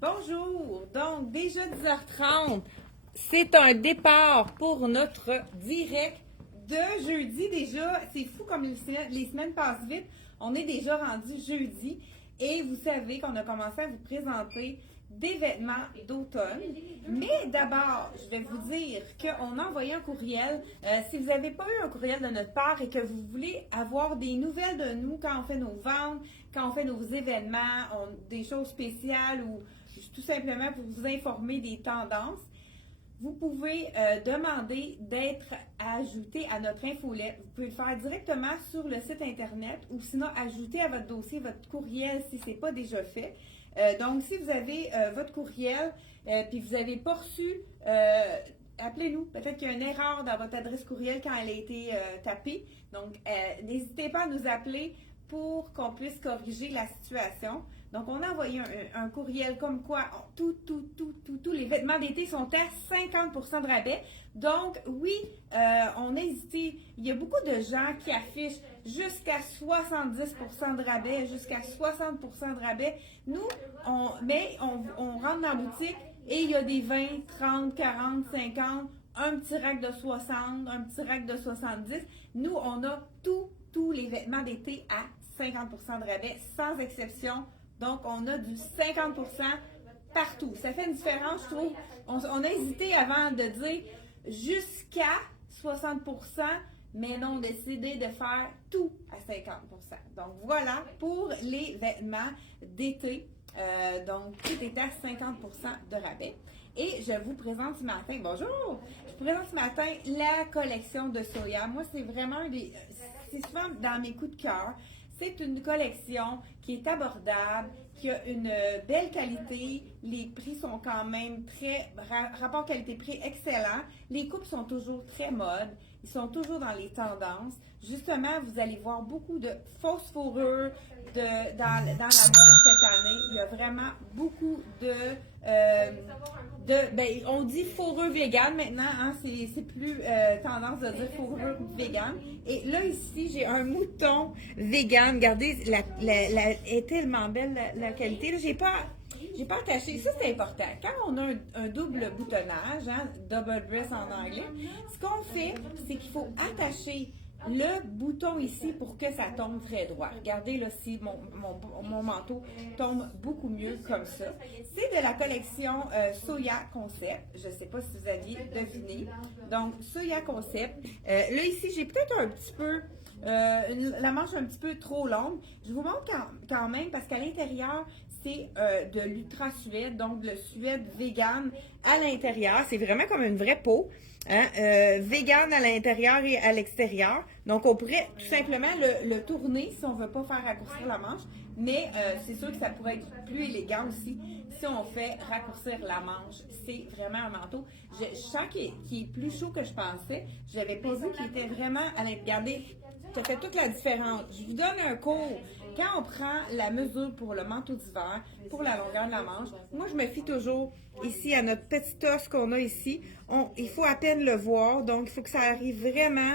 Bonjour! Donc, déjà 10h30, c'est un départ pour notre direct de jeudi déjà. C'est fou comme les semaines passent vite. On est déjà rendu jeudi et vous savez qu'on a commencé à vous présenter des vêtements d'automne. Mais d'abord, je vais vous dire qu'on a envoyé un courriel. Si vous n'avez pas eu un courriel de notre part et que vous voulez avoir des nouvelles de nous quand on fait nos ventes, quand on fait nos événements, des choses spéciales ou tout simplement pour vous informer des tendances, vous pouvez demander d'être ajouté à notre infolette. Vous pouvez le faire directement sur le site Internet ou sinon ajouter à votre dossier votre courriel si ce n'est pas déjà fait. Donc, si vous avez votre courriel puis vous n'avez pas reçu, appelez-nous. Peut-être qu'il y a une erreur dans votre adresse courriel quand elle a été tapée. Donc, n'hésitez pas à nous appeler pour qu'on puisse corriger la situation. Donc, on a envoyé un courriel comme quoi tous les vêtements d'été sont à 50% de rabais. Donc, oui, on a hésité. Il y a beaucoup de gens qui affichent jusqu'à 70% de rabais, jusqu'à 60% de rabais. Nous, on rentre dans la boutique et il y a des 20, 30, 40, 50, un petit rack de 60, un petit rack de 70. Nous, on a tous les vêtements d'été à 50% de rabais, sans exception. Donc, on a du 50% partout. Ça fait une différence, je trouve. On a hésité avant de dire jusqu'à 60%, mais non, on a décidé de faire tout à 50%. Donc, voilà pour les vêtements d'été. Donc, tout est à 50% de rabais. Et je vous présente ce matin, bonjour, je vous présente ce matin la collection de Soya. Moi, c'est vraiment c'est souvent dans mes coups de cœur. C'est une collection qui est abordable, qui a une belle qualité. Les prix sont quand même rapport qualité-prix excellent. Les coupes sont toujours très mode. Ils sont toujours dans les tendances. Justement, vous allez voir beaucoup de fausses fourrures dans la mode cette année. Il y a vraiment beaucoup on dit fourrure vegan maintenant, hein, c'est plus tendance de dire fourrure vegan. Et là, ici, j'ai un mouton vegan. Regardez, elle est tellement belle, la qualité. Là, j'ai pas attaché. Ça, c'est important. Quand on a un double boutonnage, hein, double breast en anglais, ce qu'on fait, c'est qu'il faut attacher le bouton ici pour que ça tombe très droit. Regardez là, si mon manteau tombe beaucoup mieux comme ça. C'est de la collection Soya Concept. Je ne sais pas si vous aviez deviné. Donc, Soya Concept. Là, ici, j'ai peut-être un petit peu la manche un petit peu trop longue. Je vous montre quand même parce qu'à l'intérieur, c'est de l'ultra suède, donc le suède vegan à l'intérieur. C'est vraiment comme une vraie peau. Hein? Vegan à l'intérieur et à l'extérieur. Donc, on pourrait tout simplement le tourner si on ne veut pas faire raccourcir la manche. Mais c'est sûr que ça pourrait être plus élégant aussi si on fait raccourcir la manche. C'est vraiment un manteau. Je sens qu'il est plus chaud que je pensais. Je n'avais pas vu qu'il était vraiment à l'intérieur. Regardez, ça fait toute la différence. Je vous donne un cours. Quand on prend la mesure pour le manteau d'hiver, pour la longueur de la manche, moi, je me fie toujours ici à notre petit os qu'on a ici. Il faut à peine le voir, donc il faut que ça arrive vraiment,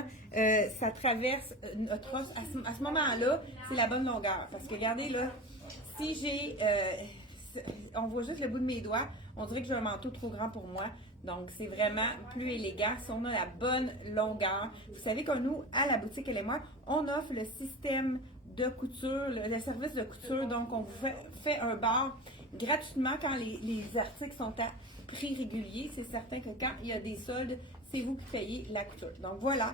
ça traverse notre os. À ce moment-là, c'est la bonne longueur. Parce que regardez là, si j'ai, on voit juste le bout de mes doigts, on dirait que j'ai un manteau trop grand pour moi. Donc, c'est vraiment plus élégant si on a la bonne longueur. Vous savez que nous, à la boutique Elle et moi, on offre le système de couture, le service de couture. Donc, on vous fait un bar gratuitement quand les articles sont à prix régulier. C'est certain que quand il y a des soldes, c'est vous qui payez la couture. Donc, voilà,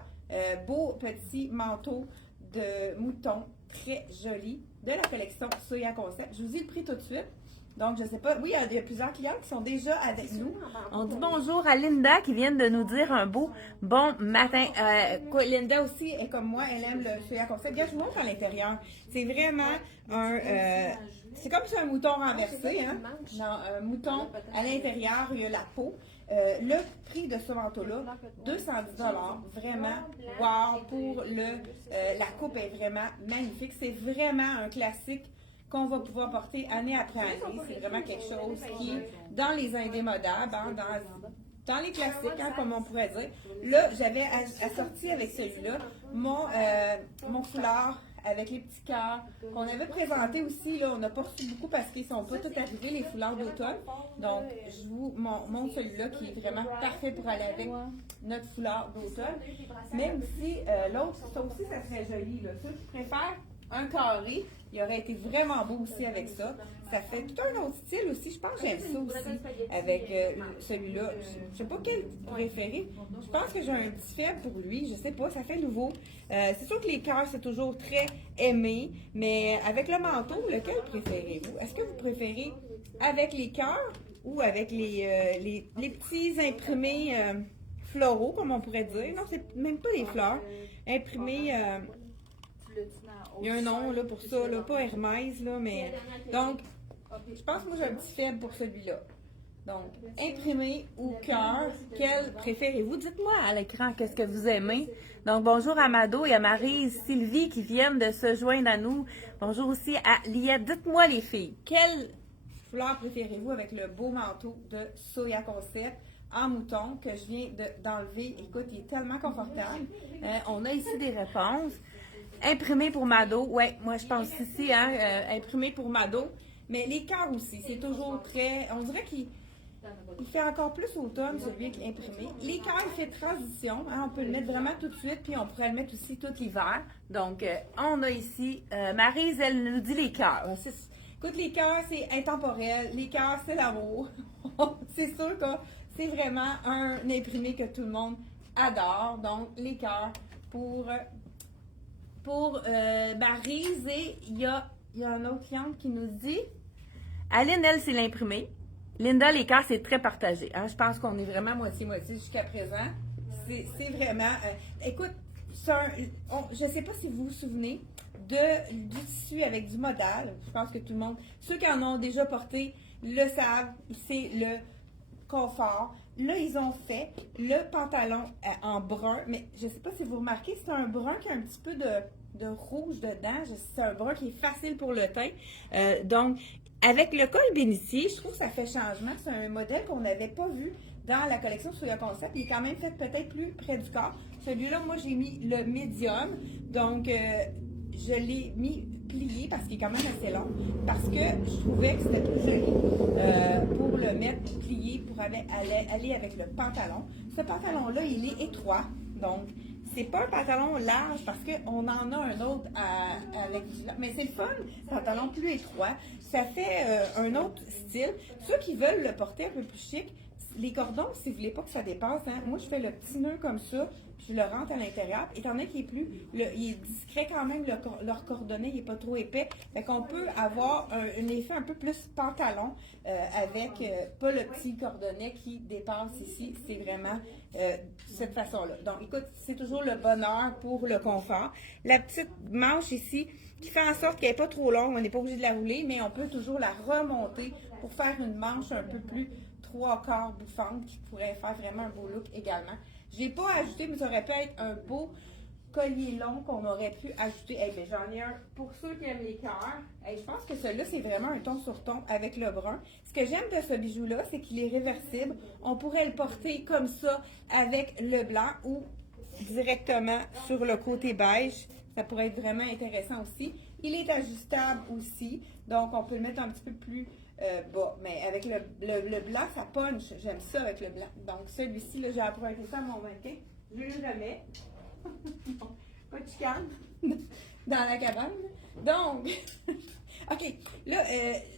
beau petit manteau de mouton, très joli, de la collection Soya Concept. Je vous dis le prix tout de suite. Donc, je ne sais pas. Oui, il y a plusieurs clients qui sont déjà avec nous. On dit bonjour à Linda qui vient de nous dire un beau bon matin. Linda aussi est comme moi, elle aime le soya concept. Regarde, je vous montre à l'intérieur. C'est vraiment c'est comme si un mouton renversé, hein? Non, un mouton à l'intérieur, il y a la peau. Le prix de ce manteau-là, 210 $. Vraiment, wow! Pour la coupe est vraiment magnifique. C'est vraiment un classique qu'on va pouvoir porter année après année. C'est vraiment quelque chose qui est dans les indémodables, hein, dans les classiques, hein, comme on pourrait dire. Là, j'avais assorti avec celui-là mon foulard avec les petits cœurs qu'on avait présentés aussi. Là, on n'a pas reçu beaucoup parce qu'ils sont pas tous arrivés, les foulards d'automne. Donc, je vous montre celui-là qui est vraiment parfait pour aller avec notre foulard d'automne. Même si l'autre, ça aussi, ça serait joli. Là. Ça, je préfère un carré. Il aurait été vraiment beau aussi avec ça. Ça fait tout un autre style aussi. Je pense que j'aime ça aussi avec celui-là. Je sais pas quel préféré. Je pense que j'ai un petit faible pour lui. Je sais pas, ça fait nouveau. C'est sûr que les cœurs, c'est toujours très aimé. Mais avec le manteau, lequel préférez-vous? Est-ce que vous préférez avec les cœurs ou avec les petits imprimés floraux, comme on pourrait dire? Non, c'est même pas des fleurs. Imprimés... il y a un nom là, pour ça, là, pas Hermès, là, mais. Donc, je pense que moi j'ai un petit faible pour celui-là. Donc, imprimé ou cœur, quel préférez-vous? Dites-moi à l'écran qu'est-ce que vous aimez. Donc, bonjour à Mado et à Marie, Sylvie qui viennent de se joindre à nous. Bonjour aussi à Liette. Dites-moi les filles, quelle fleur préférez-vous avec le beau manteau de Soya Concept en mouton que je viens d'enlever? Écoute, il est tellement confortable. On a ici des réponses. Imprimé pour Mado, ouais, moi je pense ici, imprimé pour Mado. Mais les cœurs aussi, c'est toujours très. On dirait qu'il fait encore plus automne, celui qui est imprimé. Les cœurs, il fait transition. On peut le mettre vraiment tout de suite, puis on pourrait le mettre aussi tout l'hiver. Donc, on a ici. Maryse, elle nous dit les cœurs. Écoute, les cœurs, c'est intemporel. Les cœurs, c'est l'amour. C'est sûr que c'est vraiment un imprimé que tout le monde adore. Donc, les cœurs pour Maryse, et il y a une autre cliente qui nous dit Aline, elle, c'est l'imprimé. Linda, les cœurs, c'est très partagé. Hein? Je pense qu'on est vraiment moitié-moitié jusqu'à présent. C'est vraiment... écoute, je ne sais pas si vous vous souvenez du tissu avec du modal. Je pense que tout le monde... Ceux qui en ont déjà porté le savent. C'est le confort. Là, ils ont fait le pantalon en brun, mais je ne sais pas si vous remarquez, c'est un brun qui a un petit peu de rouge dedans. C'est un brun qui est facile pour le teint. Donc, avec le col bénitier, je trouve que ça fait changement. C'est un modèle qu'on n'avait pas vu dans la collection Soya Concept. Il est quand même fait peut-être plus près du corps. Celui-là, moi, j'ai mis le médium. Donc, je l'ai mis plié parce qu'il est quand même assez long. Parce que je trouvais que c'était plus joli pour le mettre plié pour aller avec le pantalon. Ce pantalon-là, il est étroit. Donc, c'est pas un pantalon large parce qu'on en a un autre avec du... Mais c'est le fun, pantalon plus étroit. Ça fait un autre style. Ceux qui veulent le porter un peu plus chic, les cordons, si vous voulez pas que ça dépasse, hein, moi je fais le petit nœud comme ça, puis je le rentre à l'intérieur. Étant donné qu'il est il est discret quand même, leur cordonnet, il n'est pas trop épais. Fait qu'on peut avoir un effet un peu plus pantalon avec pas le petit cordonnet qui dépasse ici. C'est vraiment cette façon-là. Donc écoute, c'est toujours le bonheur pour le confort. La petite manche ici qui fait en sorte qu'elle n'est pas trop longue, on n'est pas obligé de la rouler, mais on peut toujours la remonter pour faire une manche un peu plus 3/4 bouffante qui pourrait faire vraiment un beau look également. Je n'ai pas ajouté, mais ça aurait pu être un beau collier long qu'on aurait pu ajouter. Ben, j'en ai un pour ceux qui aiment les cœurs. Je pense que celui-là, c'est vraiment un ton sur ton avec le brun. Ce que j'aime de ce bijou-là, c'est qu'il est réversible. On pourrait le porter comme ça avec le blanc ou directement sur le côté beige. Ça pourrait être vraiment intéressant aussi. Il est ajustable aussi, donc on peut le mettre un petit peu plus bas. Mais avec le blanc, ça punch. J'aime ça avec le blanc. Donc celui-ci, là, j'ai emprunté ça à mon mannequin. Je le remets. Pas de chicane dans la cabane. Donc, OK. Là,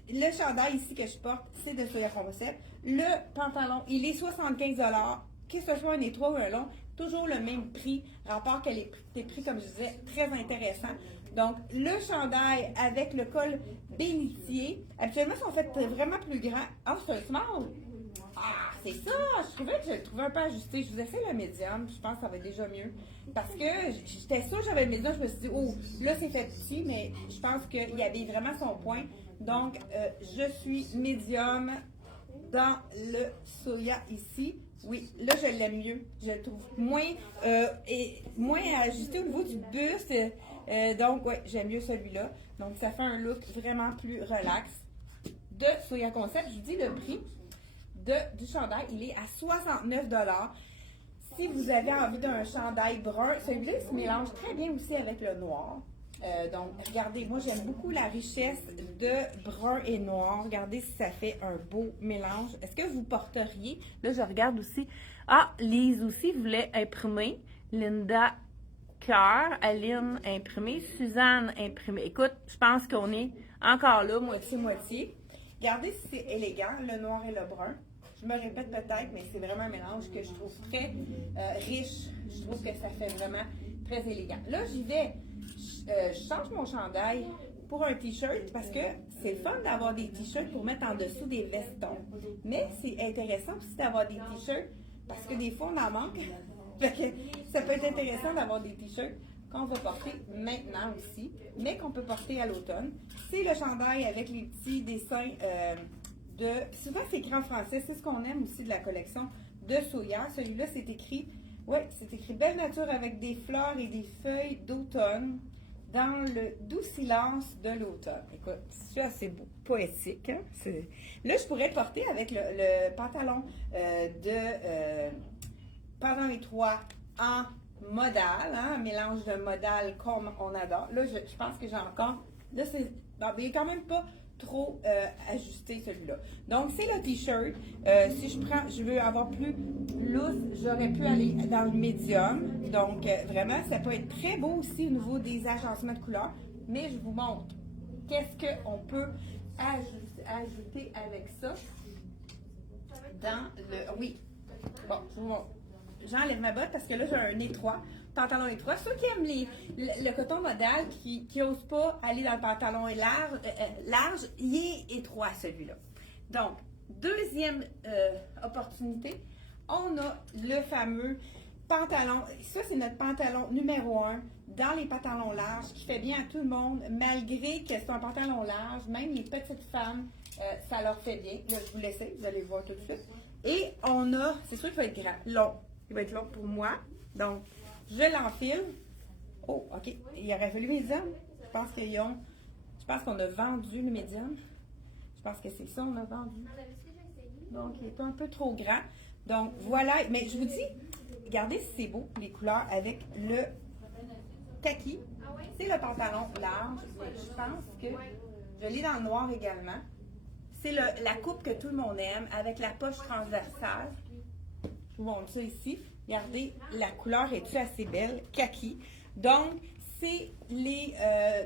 le chandail ici que je porte, c'est de Soya Concept. Le pantalon, il est 75$. Que ce soit un étroit ou un long, toujours le même prix, rapport qualité-prix, comme je disais, très intéressant. Donc, le chandail avec le col bénitier, habituellement, ils sont faits vraiment plus grands. Ah, c'est un small! Ah, c'est ça! Je trouvais que je le trouvais un peu ajusté. Je vous ai fait le médium, je pense que ça va être déjà mieux. Parce que j'étais sûre que j'avais le médium, je me suis dit, oh, là, c'est fait petit, mais je pense qu'il y avait vraiment son point. Donc, je suis médium dans le soya ici. Oui, là, je l'aime mieux. Je le trouve moins ajusté au niveau du buste. Donc, ouais, j'aime mieux celui-là. Donc, ça fait un look vraiment plus relax. De Soya Concept, je vous dis le prix du chandail, il est à 69$. Si vous avez envie d'un chandail brun, celui-là, il se mélange très bien aussi avec le noir. Donc, regardez, moi j'aime beaucoup la richesse de brun et noir. Regardez si ça fait un beau mélange. Est-ce que vous porteriez? Là, je regarde aussi. Ah, Lise aussi voulait imprimer. Linda Cœur, Aline imprimée, Suzanne imprimée. Écoute, je pense qu'on est encore là, moitié-moitié. Regardez si c'est élégant, le noir et le brun. Je me répète peut-être, mais c'est vraiment un mélange que je trouve très riche. Je trouve que ça fait vraiment très élégant. Là, j'y vais. Je change mon chandail pour un t-shirt parce que c'est le fun d'avoir des t-shirts pour mettre en dessous des vestons. Mais c'est intéressant aussi d'avoir des t-shirts parce que des fois, on en manque. Fait que ça peut être intéressant d'avoir des t-shirts qu'on va porter maintenant aussi, mais qu'on peut porter à l'automne. C'est le chandail avec les petits dessins de... Souvent, c'est écrit en français. C'est ce qu'on aime aussi de la collection de Soya. Celui-là, c'est écrit... Oui, c'est écrit Belle nature avec des fleurs et des feuilles d'automne dans le doux silence de l'automne. Écoute, c'est assez beau, poétique. Hein? Là, je pourrais porter avec le pantalon pantalon étroit en modal, hein? Un mélange de modal comme on adore. Là, je pense que j'ai encore... Là, il est quand même pas trop ajusté celui-là. Donc, c'est le t-shirt. Si je veux avoir plus loose, j'aurais pu aller dans le médium. Donc, vraiment, ça peut être très beau aussi au niveau des agencements de couleurs. Mais je vous montre qu'est-ce qu'on peut ajouter avec ça dans le... Oui. Bon, je vous montre. J'enlève ma botte parce que là, j'ai un étroit, pantalon étroit. Ceux qui aiment le coton modal, qui n'osent pas aller dans le pantalon large, il est étroit celui-là. Donc, deuxième opportunité, on a le fameux pantalon. Ça, c'est notre pantalon numéro 1 dans les pantalons larges qui fait bien à tout le monde, malgré que c'est un pantalon large, même les petites femmes, ça leur fait bien. Là, je vous laisse, vous allez voir tout de suite. Et on a, c'est sûr qu'il va être grand, long. Il va être long pour moi. Donc, je l'enfile. Oh, OK. Il aurait fallu médium. Je pense qu'on a vendu le médium. Je pense que c'est ça, on a vendu. Donc, il est un peu trop grand. Donc, voilà. Mais je vous dis, regardez si c'est beau, les couleurs avec le kaki. C'est le pantalon large. Je pense que je l'ai dans le noir également. C'est la coupe que tout le monde aime avec la poche transversale. Je vous montre ça ici. Regardez, la couleur est-tu assez belle? Kaki. Donc, c'est les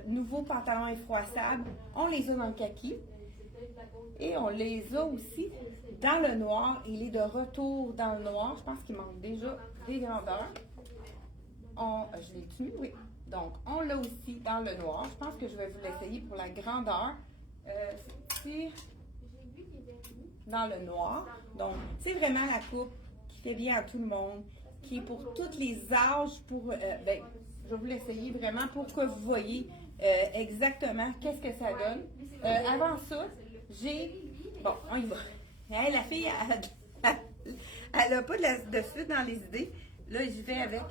nouveaux pantalons effroissables. On les a dans le kaki. Et on les a aussi dans le noir. Il est de retour dans le noir. Je pense qu'il manque déjà des grandeurs. Je l'ai tenu, oui. Donc, on l'a aussi dans le noir. Je pense que je vais vous l'essayer pour la grandeur. C'est dans le noir. Donc, c'est vraiment la coupe qui fait bien à tout le monde, qui est pour tous les âges. Je vais vous l'essayer vraiment pour que vous voyez exactement qu'est-ce que ça donne. Avant ça, j'ai... Bon, on y va. Hey, la fille, elle n'a pas de suite dans les idées. Là, j'y vais avec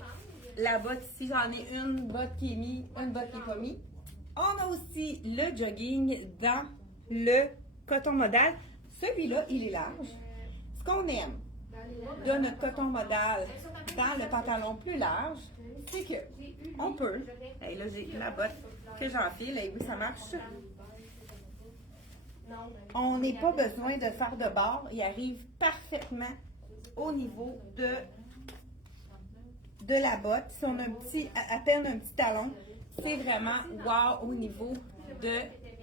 la botte ici. J'en ai une botte qui est mise, une botte qui n'est pas mise. On a aussi le jogging dans le coton modal. Celui-là, il est large. Ce qu'on aime de notre coton modal dans le pantalon plus large, c'est que on peut, et là j'ai la botte que j'enfile, et oui ça marche, on n'a pas besoin de faire de bord, il arrive parfaitement au niveau de la botte. Si on a à peine un petit talon, c'est vraiment wow au niveau de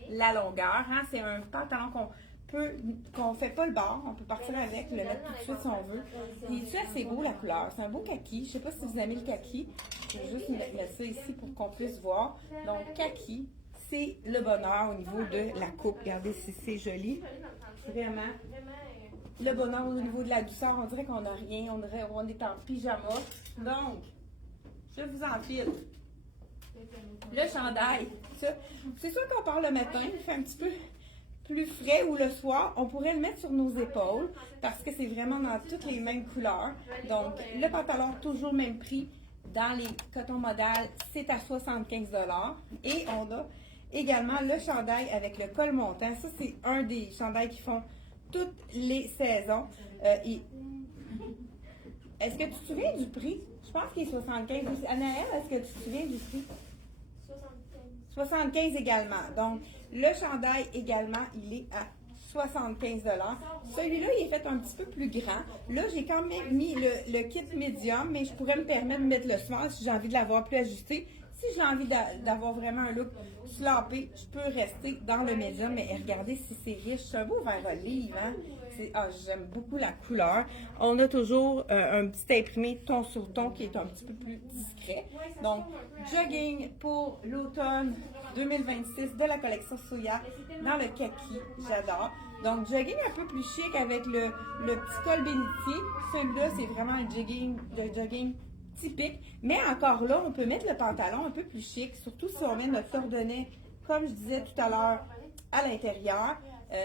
la longueur. Hein? C'est un pantalon qu'on fait pas le bord, on peut partir avec, le mettre tout de suite si on veut. Il est assez beau la couleur, c'est un beau kaki. Je sais pas si vous aimez le kaki, je vais juste mettre ça ici pour qu'on puisse voir. Donc kaki, c'est le bonheur au niveau de la coupe. Regardez si c'est joli, vraiment. Le bonheur au niveau de la douceur, on dirait qu'on n'a rien, on est en pyjama. Donc, je vous enfile le chandail. C'est sûr qu'on part le matin, il fait un petit peu plus frais, ou le soir, on pourrait le mettre sur nos épaules parce que c'est vraiment dans toutes les mêmes couleurs. Donc, le pantalon, toujours même prix dans les cotons modal, c'est à 75 $. Et on a également le chandail avec le col montant. Ça, c'est un des chandails qui font toutes les saisons. Est-ce que tu te souviens du prix? Je pense qu'il est 75. Anaëlle, est-ce que tu te souviens du prix? 75 également. Donc, le chandail également, il est à 75 $. Celui-là, il est fait un petit peu plus grand. Là, j'ai quand même mis le kit médium, mais je pourrais me permettre de mettre le small si j'ai envie de l'avoir plus ajusté. Si j'ai envie d'avoir vraiment un look slappé, je peux rester dans le médium, mais regardez si c'est riche. C'est un beau vert olive, hein? J'aime beaucoup la couleur. On a toujours un petit imprimé ton sur ton qui est un petit peu plus discret. Donc, jogging pour l'automne 2026 de la collection Soya dans le kaki, j'adore. Donc, jogging un peu plus chic avec le petit col bénitier. Celui-là, c'est vraiment le jogging typique. Mais encore là, on peut mettre le pantalon un peu plus chic, surtout si on met notre cordonnet, comme je disais tout à l'heure, à l'intérieur.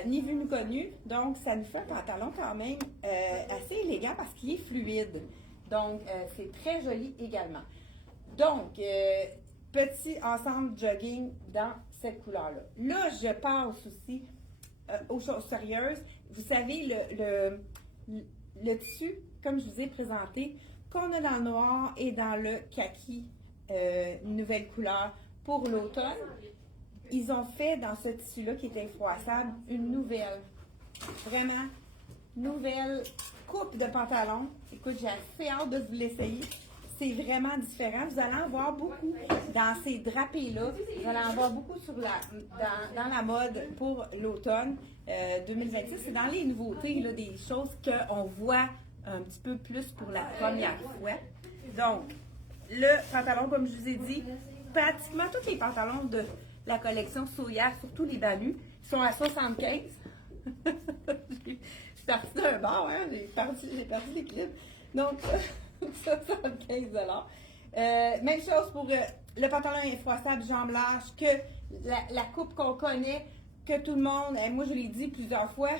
Ni vu ni connu. Donc, ça nous fait un pantalon quand même assez élégant parce qu'il est fluide. Donc, c'est très joli également. Donc, petit ensemble jogging dans cette couleur-là. Là, je passe aussi aux choses sérieuses. Vous savez, le tissu, comme je vous ai présenté, qu'on a dans le noir et dans le kaki, une nouvelle couleur pour l'automne. Ils ont fait dans ce tissu-là qui est infroissable une nouvelle coupe de pantalon. Écoute, j'ai assez hâte de vous l'essayer. C'est vraiment différent. Vous allez en voir beaucoup dans ces drapés-là. Vous allez en voir beaucoup dans la mode pour l'automne 2026. C'est dans les nouveautés, là, des choses qu'on voit un petit peu plus pour la première fois. Donc, le pantalon, comme je vous ai dit, pratiquement tous les pantalons de la collection Soya, surtout les balus, sont à 75. Je suis partie d'un bord, hein? J'ai perdu l'équilibre. Donc, 75 $. Même chose pour le pantalon infroissable jambes larges, que la coupe qu'on connaît, que tout le monde, moi je l'ai dit plusieurs fois,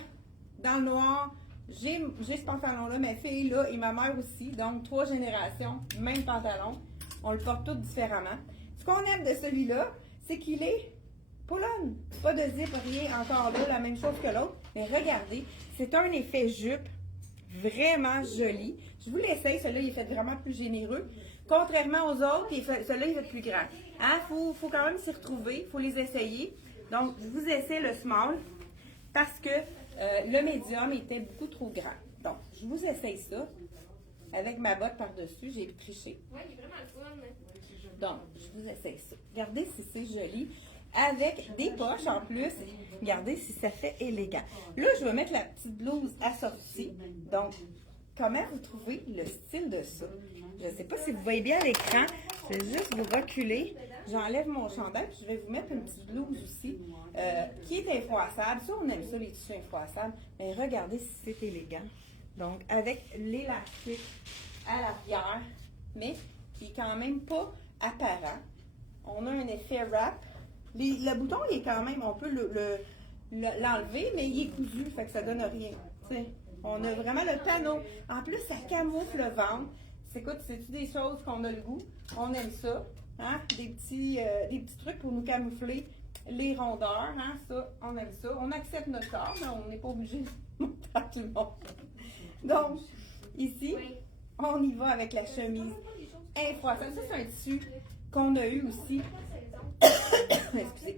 dans le noir, j'ai ce pantalon-là, ma fille là et ma mère aussi, donc 3 générations, même pantalon. On le porte tous différemment. Ce qu'on aime de celui-là, c'est qu'il est poulonne. Pas de zip, rien encore là, la même chose que l'autre. Mais regardez, c'est un effet jupe vraiment joli. Je vous l'essaye, celui-là, il est fait vraiment plus généreux. Contrairement aux autres, celui-là, il est fait plus grand. Hein? Faut quand même s'y retrouver, il faut les essayer. Donc, je vous essaie le small parce que le médium était beaucoup trop grand. Donc, je vous essaye ça avec ma botte par-dessus. J'ai triché. Oui, il est vraiment le fun. Donc, je vous essaye ça. Regardez si c'est joli. Avec des poches en plus. Regardez si ça fait élégant. Là, je vais mettre la petite blouse assortie. Donc, comment vous trouvez le style de ça? Je ne sais pas si vous voyez bien à l'écran. Je vais juste vous reculer. J'enlève mon chandail puis je vais vous mettre une petite blouse aussi qui est infroissable. Ça, on aime ça, les tissus infroissables. Mais regardez si c'est élégant. Donc, avec l'élastique à l'arrière, mais qui est quand même pas apparent. On a un effet wrap. Le bouton, il est quand même, on peut l'enlever, mais il est cousu, fait que ça donne rien. T'sais, on a vraiment le panneau. En plus, ça camoufle le ventre. Écoute, c'est-tu des choses qu'on a le goût? On aime ça. Hein? Des petits trucs pour nous camoufler les rondeurs. Hein? Ça, on aime ça. On accepte notre corps, mais on n'est pas obligé de montrer à tout le monde. Donc, ici, on y va avec la chemise infroissable. Ça, c'est un tissu qu'on a eu aussi. Excusez.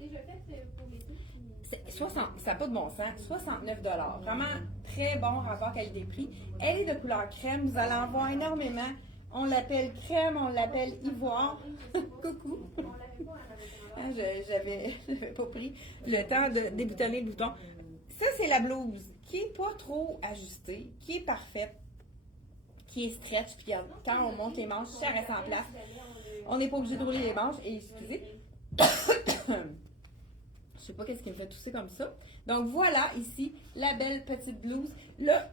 Ça n'a pas de bon sens. 69 $. Vraiment très bon rapport qualité-prix. Elle est de couleur crème. Vous allez en voir énormément. On l'appelle crème, on l'appelle ivoire. Coucou. J'avais pas pris le temps de déboutonner le bouton. Ça, c'est la blouse qui n'est pas trop ajustée, qui est parfaite, qui est stretch. Puis quand on monte les manches, ça reste en place. On n'est pas obligé de rouler les manches. Et excusez. Je sais pas qu'est-ce qui me fait tousser comme ça. Donc voilà ici la belle petite blouse. Là,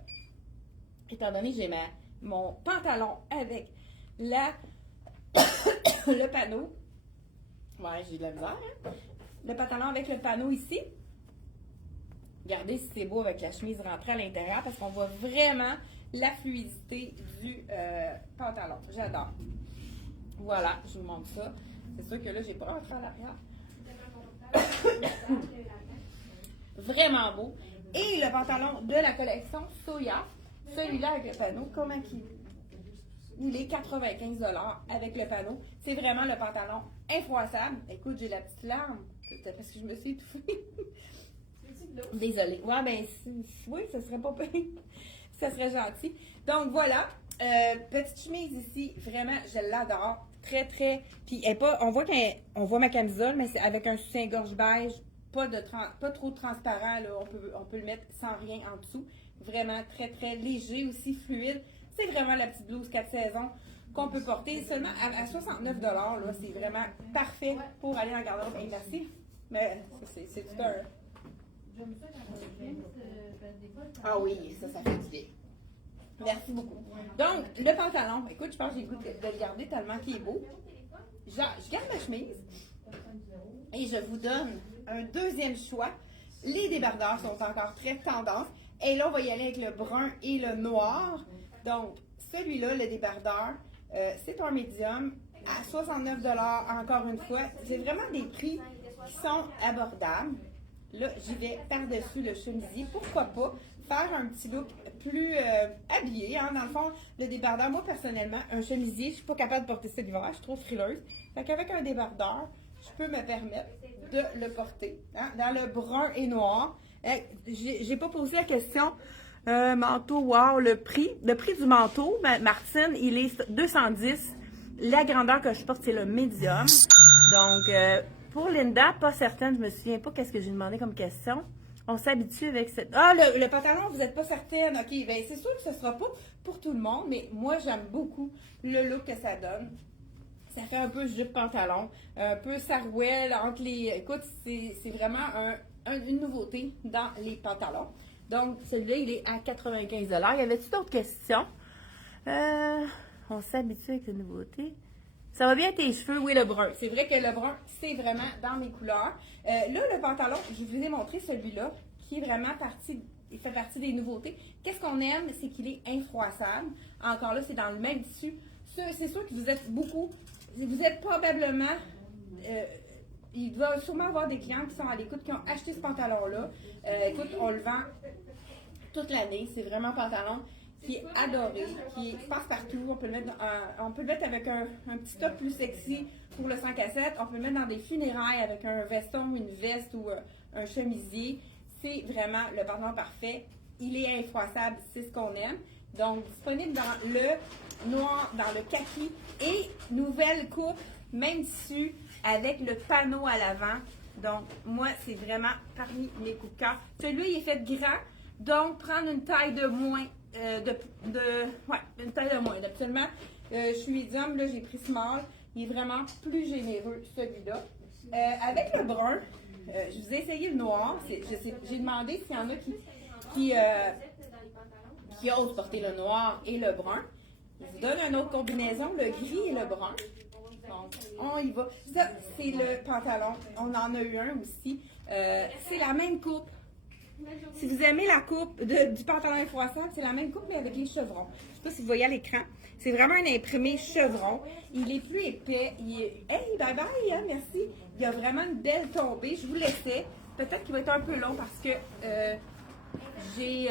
étant donné que j'ai mon pantalon avec le panneau. Ouais, j'ai de la misère. Hein? Le pantalon avec le panneau ici. Regardez si c'est beau avec la chemise rentrée à l'intérieur parce qu'on voit vraiment la fluidité du pantalon. J'adore. Voilà, je vous montre ça. C'est sûr que là, j'ai pas rentré à l'arrière. Vraiment beau. Et le pantalon de la collection Soya, celui-là avec le panneau, comment il... il est 95 avec le panneau. C'est vraiment le pantalon infroissable. Écoute, j'ai la petite larme, peut-être parce que je me suis étouffée. Désolée. Ouais, ben, oui, ça serait pas pire. Ça serait gentil. Donc, voilà. Petite chemise ici. Vraiment, je l'adore. Très, très. Puis, elle est pas, on voit ma camisole, mais c'est avec un soutien-gorge beige. Pas trop transparent. Là. On peut le mettre sans rien en dessous. Vraiment très, très léger aussi, fluide. C'est vraiment la petite blouse 4 saisons qu'on peut porter seulement à 69 là. C'est vraiment parfait pour aller en garde-robe. Merci. Mais c'est tout un. Ah oui, ça fait du bien. Merci beaucoup. Donc, le pantalon, écoute, je pense que j'ai le goût de le garder tellement qu'il est beau. Je garde ma chemise et je vous donne un deuxième choix. Les débardeurs sont encore très tendance. Et là, on va y aller avec le brun et le noir. Donc, celui-là, le débardeur, c'est un médium à 69 encore une fois. C'est vraiment des prix qui sont abordables. Là, j'y vais par-dessus le chemisier. Pourquoi pas faire un petit look plus habillé. Hein? Dans le fond, le débardeur, moi personnellement, un chemisier, je suis pas capable de porter ça l'hiver. Je suis trop frileuse. Fait qu'avec un débardeur, je peux me permettre de le porter. Hein? Dans le brun et noir. J'ai pas posé la question. Manteau, wow, le prix du manteau, Martine, il est 210. La grandeur que je porte, c'est le médium. Donc, pour Linda, pas certaine, je me souviens pas qu'est-ce que j'ai demandé comme question. On s'habitue avec cette... Ah, le pantalon, vous n'êtes pas certaine. OK, bien, c'est sûr que ce sera pas pour tout le monde, mais moi, j'aime beaucoup le look que ça donne. Ça fait un peu jupe pantalon, un peu sarouel entre les... Écoute, c'est vraiment une nouveauté dans les pantalons. Donc, celui-là, il est à 95 $. Y avait-tu d'autres questions? On s'habitue avec les nouveautés. Ça va bien tes cheveux? Oui, le brun. C'est vrai que le brun, c'est vraiment dans mes couleurs. Là, le pantalon, je vous ai montré celui-là, qui est vraiment il fait partie des nouveautés. Qu'est-ce qu'on aime? C'est qu'il est infroissable. Encore là, c'est dans le même tissu. C'est sûr que vous êtes probablement... il doit sûrement avoir des clients qui sont à l'écoute, qui ont acheté ce pantalon-là. Écoute, on le vend toute l'année. C'est vraiment un pantalon qui est adoré, qui passe partout. On peut le mettre avec un petit top plus sexy pour le 5 à 7. On peut le mettre dans des funérailles avec un veston, une veste ou un chemisier. C'est vraiment le pantalon parfait. Il est infroissable, c'est ce qu'on aime. Donc, disponible dans le noir, dans le kaki et nouvelle coupe, même tissu, avec le panneau à l'avant. Donc, moi, c'est vraiment parmi mes coups de cœur. Celui-là, il est fait grand, donc prendre une taille de moins. Une taille de moins. Absolument, je suis médium, là, j'ai pris small. Il est vraiment plus généreux, celui-là. Avec le brun, je vous ai essayé le noir. J'ai demandé s'il y en a qui osent porter le noir et le brun. Je vous donne une autre combinaison, le gris et le brun. Donc, on y va. Ça, c'est le pantalon. On en a eu un aussi. C'est la même coupe. Si vous aimez la coupe du pantalon infroissable, c'est la même coupe, mais avec les chevrons. Je ne sais pas si vous voyez à l'écran. C'est vraiment un imprimé chevron. Il est plus épais. Hey, bye bye, hein, merci. Il y a vraiment une belle tombée. Je vous laissais. Peut-être qu'il va être un peu long parce que j'ai...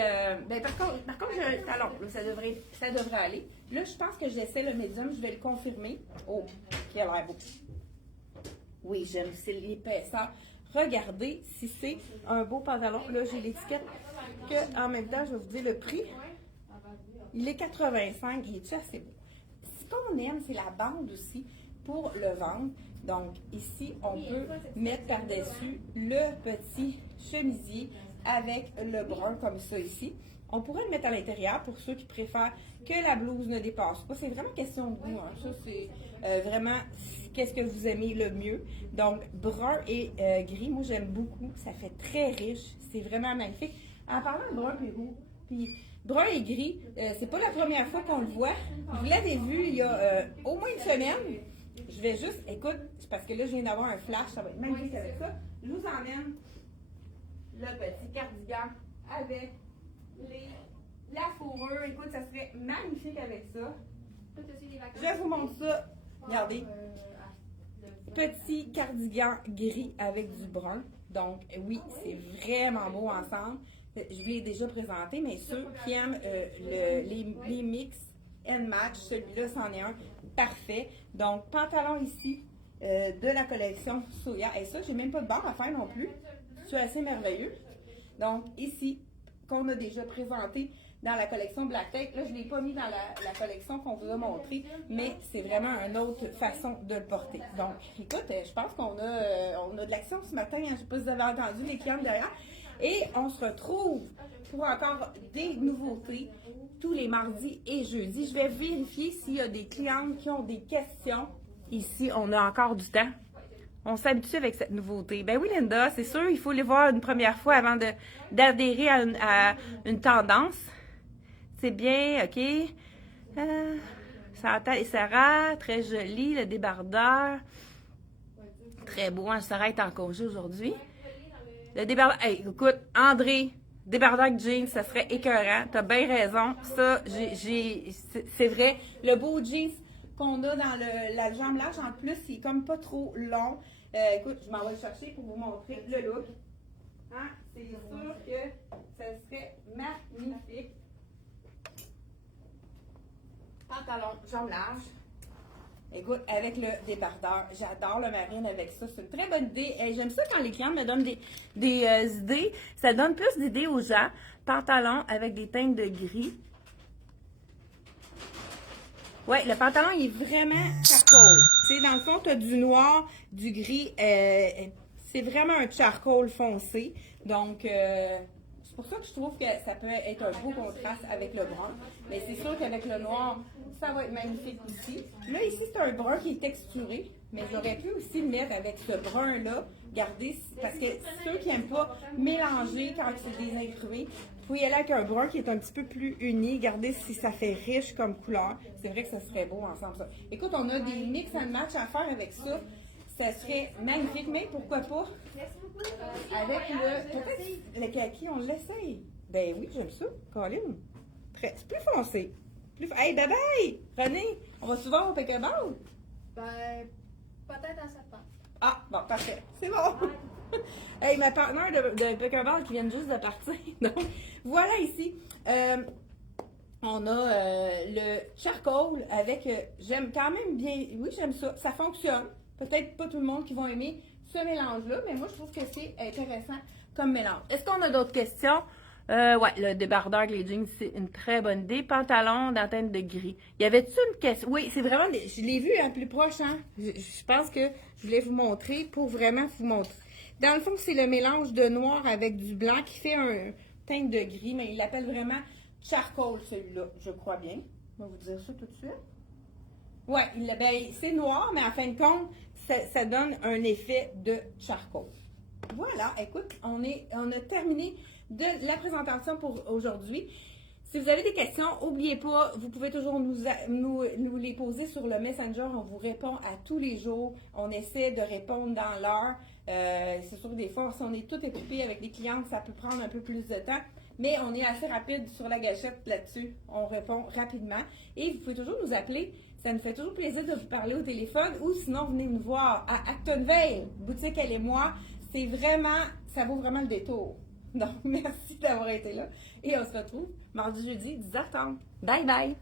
par contre, j'ai un talon. Là, ça devrait aller. Là, je pense que j'essaie le médium. Je vais le confirmer. Oh, qui a l'air beau. Oui, j'aime. C'est l'épaisseur. Regardez si c'est un beau pantalon. Là, j'ai l'étiquette en même temps, je vais vous dire le prix. Il est 85. Il est assez beau. Ce qu'on aime, c'est la bande aussi pour le ventre. Donc, ici, on peut mettre par-dessus le petit chemisier avec le brun comme ça ici. On pourrait le mettre à l'intérieur pour ceux qui préfèrent que la blouse ne dépasse pas. C'est vraiment question de goût. Hein. Ça, c'est vraiment qu'est-ce que vous aimez le mieux. Donc, brun et gris, moi, j'aime beaucoup. Ça fait très riche. C'est vraiment magnifique. En parlant de brun puis brun et gris, c'est pas la première fois qu'on le voit. Vous l'avez vu il y a au moins une semaine. Je vais juste, écoute, parce que là, je viens d'avoir un flash. Ça va être magnifique avec ça. Je vous emmène le petit cardigan avec la fourrure. Écoute, ça serait magnifique avec ça. Je vous montre ça. Regardez. Petit cardigan gris avec du brun. Donc, oui, c'est vraiment beau ensemble. Je vous l'ai déjà présenté, mais ceux qui aiment les mix and match. Celui-là, c'en est un parfait. Donc, pantalon ici de la collection Soya. Et ça, j'ai même pas de barre à faire non plus. C'est assez merveilleux. Donc, ici, qu'on a déjà présenté dans la collection Black Tech. Là, je ne l'ai pas mis dans la collection qu'on vous a montrée, mais c'est vraiment une autre façon de le porter. Donc, écoute, je pense qu'on a de l'action ce matin. Je ne sais pas si vous avez entendu les clients derrière. Et on se retrouve pour encore des nouveautés tous les mardis et jeudis. Je vais vérifier s'il y a des clientes qui ont des questions. Ici, on a encore du temps. On s'habitue avec cette nouveauté. Ben oui, Linda, c'est sûr, il faut les voir une première fois avant d'adhérer à une tendance. C'est bien, OK. Chantal et Sarah, très joli, le débardeur. Très beau, hein, Sarah est en congé aujourd'hui. Le débardeur, hey, écoute, André, débardeur avec jeans, ça serait écœurant. T'as bien raison. Ça, c'est vrai. Le beau jeans qu'on a dans la jambe large, en plus, il est comme pas trop long. Écoute, je m'en vais le chercher pour vous montrer le look. Hein? C'est sûr que ça serait magnifique. Pantalon, jambes larges. Écoute, avec le débardeur, j'adore le marine avec ça. C'est une très bonne idée. Et j'aime ça quand les clients me donnent des idées. Ça donne plus d'idées aux gens. Pantalon avec des teintes de gris. Ouais, le pantalon, il est vraiment charcoal. Tu sais, dans le fond, tu as du noir, du gris. C'est vraiment un charcoal foncé. Donc, c'est pour ça que je trouve que ça peut être un beau contraste avec le brun. Mais c'est sûr qu'avec le noir, ça va être magnifique aussi. Là, ici, c'est un brun qui est texturé. Mais j'aurais pu aussi le mettre avec ce brun-là. Regardez, parce que ceux qui n'aiment pas mélanger quand c'est des incrustés, vous pouvez y aller avec un brun qui est un petit peu plus uni. Regardez si ça fait riche comme couleur. C'est vrai que ça serait beau ensemble, ça. Écoute, on a des mix and match à faire avec ça. Ça serait magnifique, mais pourquoi pas avec peut-être le kaki, on l'essaye. Ben oui, j'aime ça, Colin. C'est plus foncé. Hey, bye bye! René, on va souvent au pickleball? Ben, peut-être en septembre. Ah, bon, parfait. C'est bon. Hey, ma partenaire de pickleball qui vient juste de partir. Donc, voilà ici. On a le charcoal avec, j'aime quand même bien, oui, j'aime ça. Ça fonctionne. Peut-être pas tout le monde qui va aimer ce mélange-là, mais moi, je trouve que c'est intéressant comme mélange. Est-ce qu'on a d'autres questions? Ouais, le débardeur avec les jeans, c'est une très bonne idée. Pantalon d'antenne de gris. Y avait-tu une question? Oui, c'est vraiment, je l'ai vu un plus proche, hein? Je pense que je voulais vous montrer pour vraiment vous montrer. Dans le fond, c'est le mélange de noir avec du blanc qui fait un teinte de gris, mais il l'appelle vraiment charcoal, celui-là, je crois bien. Je vais vous dire ça tout de suite. Ouais, c'est noir, mais en fin de compte, ça donne un effet de charcoal. Voilà, écoute, on a terminé de la présentation pour aujourd'hui. Si vous avez des questions, n'oubliez pas, vous pouvez toujours nous les poser sur le Messenger. On vous répond à tous les jours. On essaie de répondre dans l'heure. C'est sûr que des fois, si on est tout occupé avec des clients, ça peut prendre un peu plus de temps. Mais on est assez rapide sur la gâchette là-dessus. On répond rapidement. Et vous pouvez toujours nous appeler. Ça nous fait toujours plaisir de vous parler au téléphone. Ou sinon, venez nous voir à Actonville, boutique Elle et moi. C'est vraiment, ça vaut vraiment le détour. Donc, merci d'avoir été là. Et on se retrouve mardi, jeudi, 10h30. Bye bye!